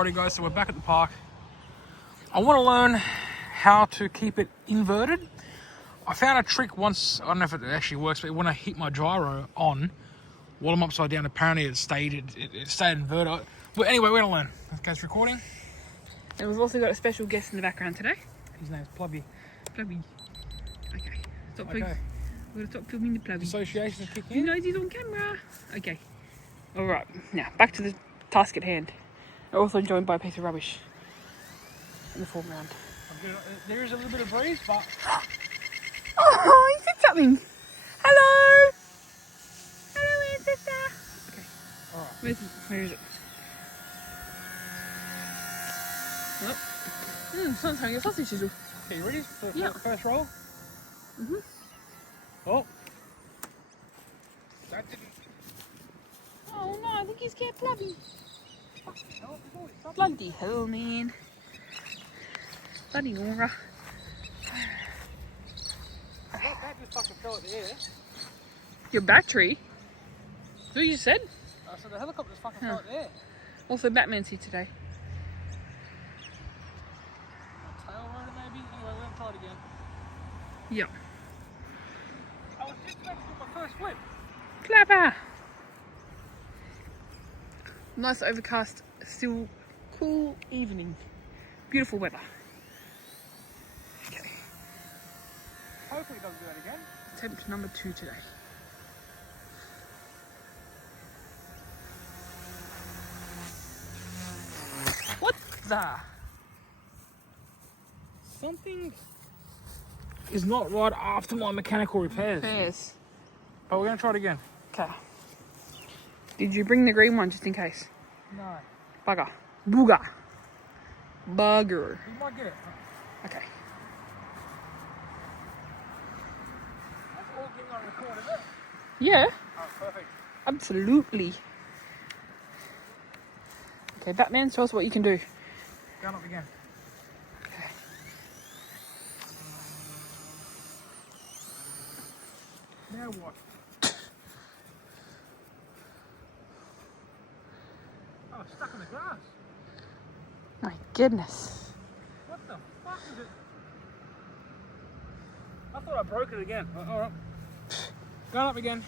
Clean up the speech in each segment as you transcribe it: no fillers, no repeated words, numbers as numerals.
Alrighty guys, so we're back at the park. I want to learn how to keep it inverted. I found a trick once, I don't know if it actually works, but when I hit my gyro on, while I'm upside down, apparently it stayed inverted. But anyway, we're going to learn. Okay, recording. And we've also got a special guest in the background today. His name's Plubby. Plubby. Okay. Okay. We're going to stop filming the Plubby. Association kick He in. knows he's on camera. Okay. Alright, now back to the task at hand. We're also joined by a piece of rubbish in the foreground. There is a little bit of breeze, but... Oh, he said something. Hello. Hello, ancestor. Okay. Alright. Where is it? Oh. Someone's having a sausage sizzle. Okay, you ready for Yeah. the first roll? Mm-hmm. Oh. That didn't... Oh no, I think he's scared Plubby. No, Bloody hell, man. Bloody Aura. that just fucking fell at the air. Your battery? That's what you said? So the helicopter just fucking fell at the air. Also, Batman's here today. Tail rotor maybe? Anyway, we're going to try it again. Yeah. I was just about to do my first flip. Clapper! Nice overcast, still cool evening. Beautiful weather. Okay. Hopefully it doesn't do that again. Attempt number 2 today. What the? Something is not right after my mechanical repairs. Yes. But we're going to try it again. Okay. Did you bring the green one just in case? No. Bugger. Booger. Bugger. You might get it. Okay. That's all getting on record, isn't it? Yeah, Oh, perfect. absolutely. Okay, Batman, tell us what you can do. Going up again. Okay. Now what? Oh, it's stuck in the grass. My goodness. What the fuck is it? I thought I broke it again. Alright. Going up again.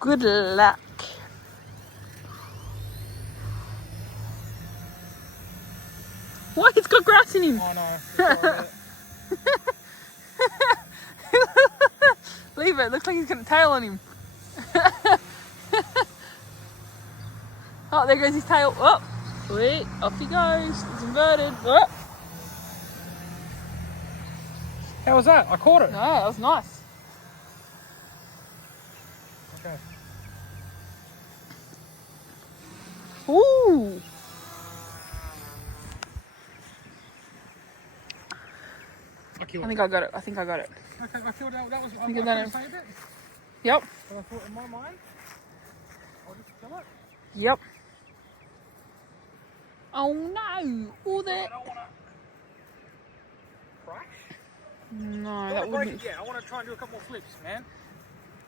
Good luck. What? It's got grass in him. Oh no. Sorry about it. Leave it. Looks like he's got a tail on him. Oh, there goes his tail. Oh, wait. Off he goes. It's inverted. Oh. How was that? I caught it. No, that was nice. Okay. Ooh. I killed I it. think I got it. I think I got it. Okay, I killed it. That was... I think was I've done going it. to say a bit. Yep. But I thought in my mind, I'll just kill it. Yep. Oh no. All that. I don't want to crash. No, I that don't want to break wouldn't. it yet. I want to try and do a couple more flips, man.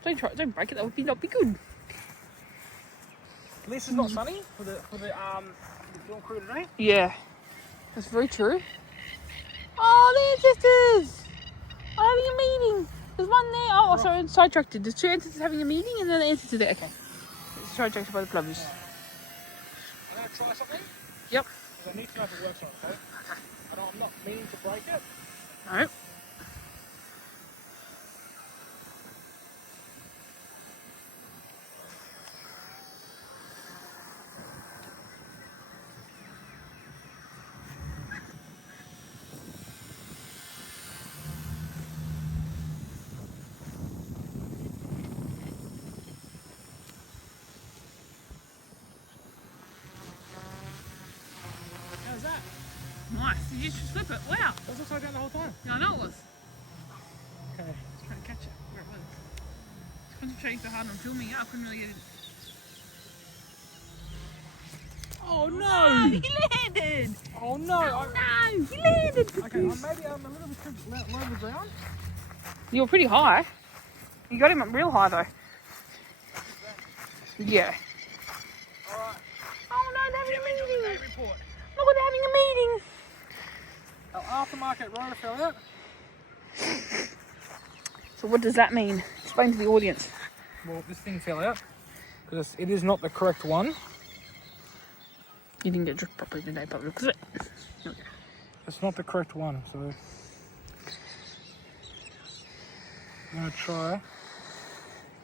Don't break it. That would not be good. At least it's not sunny for the film crew today. Yeah, that's very true. Oh, the ancestors are having a meeting. There's one there. Oh, sorry, I'm sidetracked. There's 2 ancestors having a meeting, and then the ancestors there. Okay, it's sidetracked by the plubbies. I'm going to try something. Yep. Because I need to know if it works or not, okay? I'm not meaning to break it. No. How's that? Nice. Did you just flip it? Wow. It was upside down the whole time. Yeah, I know it was. Okay. I was trying to catch it where it was. I was concentrating so hard on filming it, I couldn't really get it. Oh no! Oh, he landed! Oh no! Oh no! He landed! Okay, maybe I'm a little bit too low to the ground. You were pretty high. You got him up real high though. Yeah. Alright. Oh no, they're having a Market rotor fell out. So what does that mean? Explain to the audience. Well, this thing fell out because it is not the correct one. You didn't get dripped properly today, but look at it. Okay. It's not the correct one, so I'm gonna try.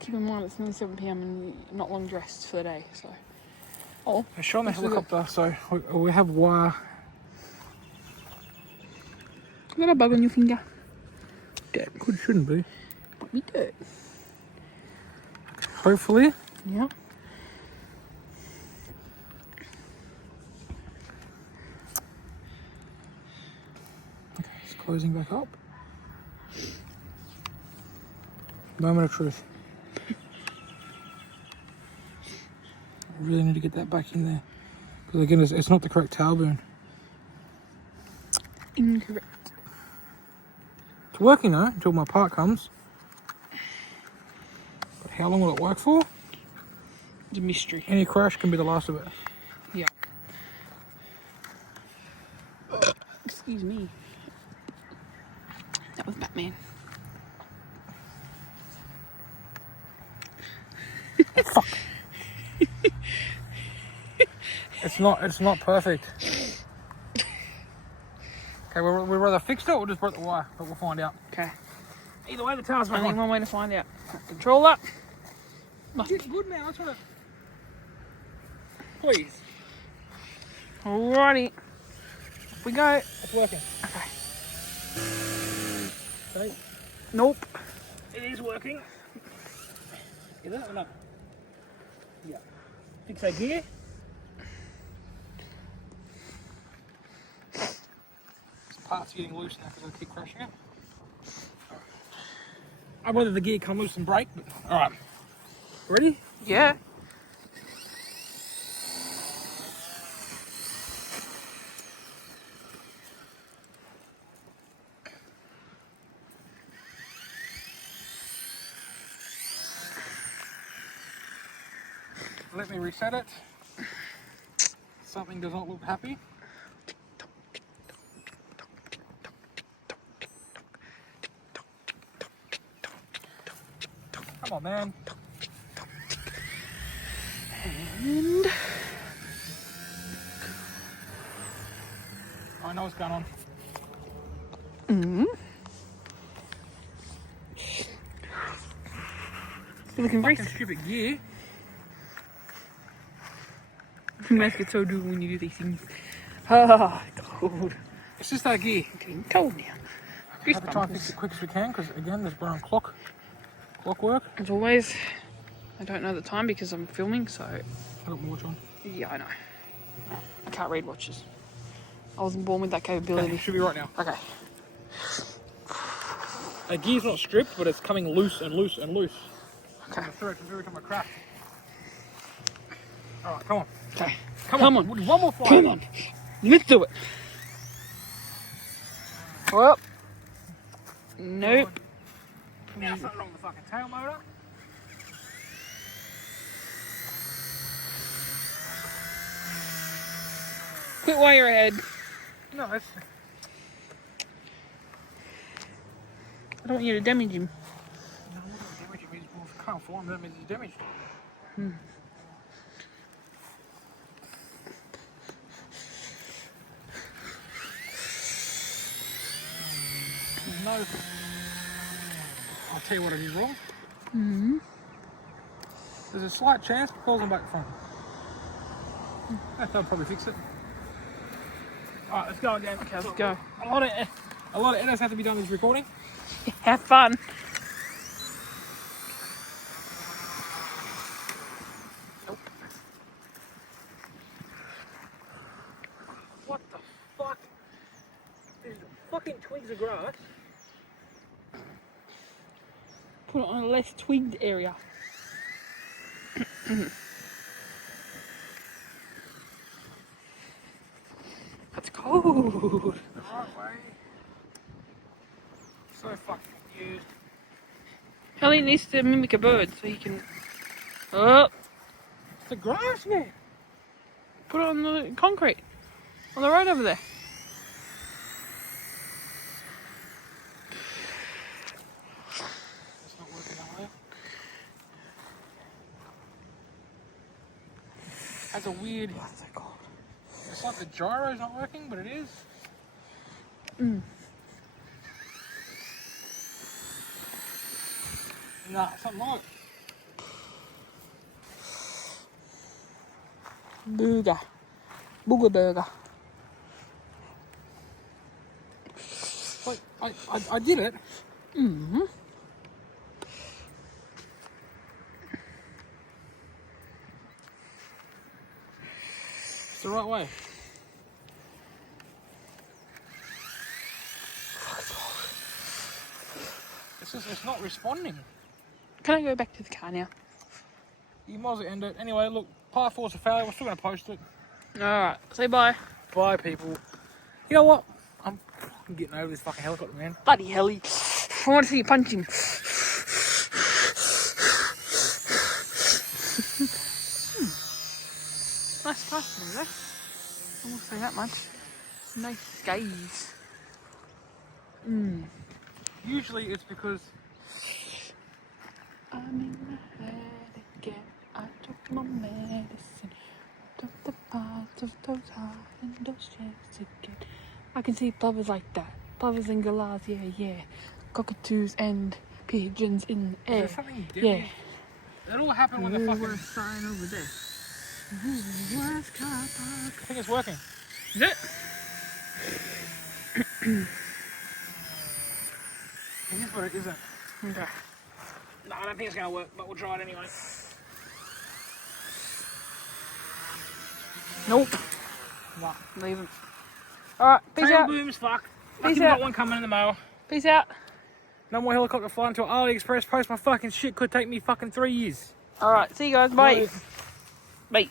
Keep in mind it's nearly 7 p.m. and you're not long dressed for the day, so. Oh. I shot on the helicopter, so we have wire. You got a bug on your finger. Good. Shouldn't be. But we do. Hopefully. Yeah. Okay, it's closing back up. Moment of truth. I really need to get that back in there. Because again, it's not the correct tailbone. Incorrect. It's working though, until my part comes. But how long will it work for? It's a mystery. Any crash can be the last of it. Yeah. Excuse me. That was Batman. Fuck. It's not perfect. Okay, we'd rather fix it or just break the wire, but we'll find out. Okay. Either way, the tail's back Only on. one way to find out. Control that. Good now, that's what. Please. Alrighty. Off we go. It's working. Okay. Okay. Nope. It is working. Is it or not? Yeah. Fix that gear. Some parts are getting loose now because I keep crashing it. I'd rather the gear come loose and break, but alright. Ready? Yeah. Let me reset it. Something does not look happy. Come on, man. And I know what's going on. you're looking very Fucking stupid gear. You must get so do when you do these things. Ah, cold. It's just that gear. Getting cold now. We have to try and fix it quick as we can because again, there's brown clockwork. As always, I don't know the time because I'm filming, so I got my watch on. yeah, I know. I can't read watches. I wasn't born with that capability. Okay, should be right now. Okay. The gear's not stripped, but it's coming loose and loose and loose. Okay. I'm sure it's every time I crash. Alright, come on. Okay. Come on. One more flight. Come on. Let's do it. Well. Nope. Now something wrong with the fucking tail motor. Quit while you're ahead. No, it's... I don't want you to damage him. No, I'm not going to damage it. Well, if I can't fly him, that means he's damaged. No. I'll tell you what it is wrong. There's a slight chance it falls on back front. That'll probably fix it. Alright, let's go again. Okay, let's go. A lot of edits have to be done in this recording. Have fun. Nope. What the fuck? There's fucking twigs of grass. Put it on a less twigged area. That's cold. The right way. So fucking confused. Ellie needs to mimic a bird so he can. Oh, It's the grass, man. put it on the concrete on the road over there. has a weird. What's that called? It's like the gyro's not working, but it is. Nah, something wrong. Burger. Booger burger. Wait, I did it. Mm-hmm. It's the right way. It's not responding. Can I go back to the car now? You might as well end it. Anyway, look, part 4's a failure. We're still going to post it. Alright, say bye. Bye, people. You know what? I'm getting over this fucking helicopter, man. Bloody helly. I want to see you punching. Nice passing, though. I won't say that much. Nice skies. Usually it's because I'm in my head again. I took my medicine. Took the parts of those hard and those chairs again. I can see plovers like that. Plovers and galahs, yeah. Cockatoos and pigeons in the air. there's something different. Yeah. It all happened when the fucking... sign over there. West car park. I think it's working. Is it? It is, but it isn't. Okay. No, I don't think it's going to work, but we'll try it anyway. Nope. Nah. Leaving. Alright, peace Tail out. booms, fuck. Peace Lucky we out. got one coming in the mail. Peace out. No more helicopter flying to AliExpress. Post my fucking shit. Could take me fucking 3 years. Alright, see you guys. Bye. Bye.